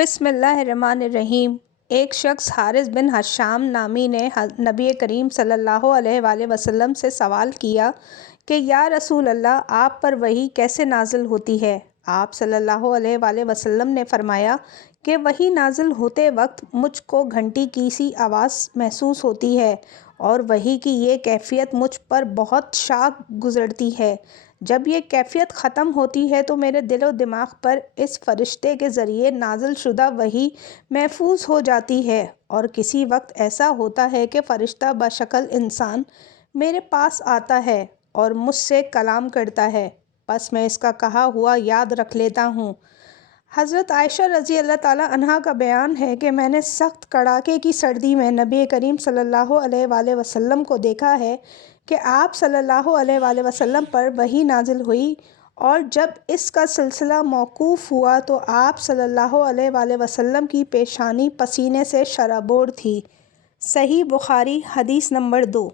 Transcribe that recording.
بسم اللہ الرحمن الرحیم۔ ایک شخص حارث بن حشام نامی نے نبی کریم صلی اللہ علیہ وآلہ وسلم سے سوال کیا کہ یا رسول اللہ، آپ پر وحی کیسے نازل ہوتی ہے؟ آپ صلی اللہ علیہ وآلہ وسلم نے فرمایا کہ وحی نازل ہوتے وقت مجھ کو گھنٹی کی سی آواز محسوس ہوتی ہے اور وحی کی یہ کیفیت مجھ پر بہت شاق گزرتی ہے۔ جب یہ کیفیت ختم ہوتی ہے تو میرے دل و دماغ پر اس فرشتے کے ذریعے نازل شدہ وحی محفوظ ہو جاتی ہے، اور کسی وقت ایسا ہوتا ہے کہ فرشتہ بشکل انسان میرے پاس آتا ہے اور مجھ سے کلام کرتا ہے، پس میں اس کا کہا ہوا یاد رکھ لیتا ہوں۔ حضرت عائشہ رضی اللہ تعالیٰ عنہا کا بیان ہے کہ میں نے سخت کڑاکے کی سردی میں نبی کریم صلی اللہ علیہ وآلہ وسلم کو دیکھا ہے کہ آپ صلی اللہ علیہ وآلہ وسلم پر وحی نازل ہوئی، اور جب اس کا سلسلہ موقوف ہوا تو آپ صلی اللہ علیہ وآلہ وسلم کی پیشانی پسینے سے شرابور تھی۔ صحیح بخاری، حدیث نمبر 2۔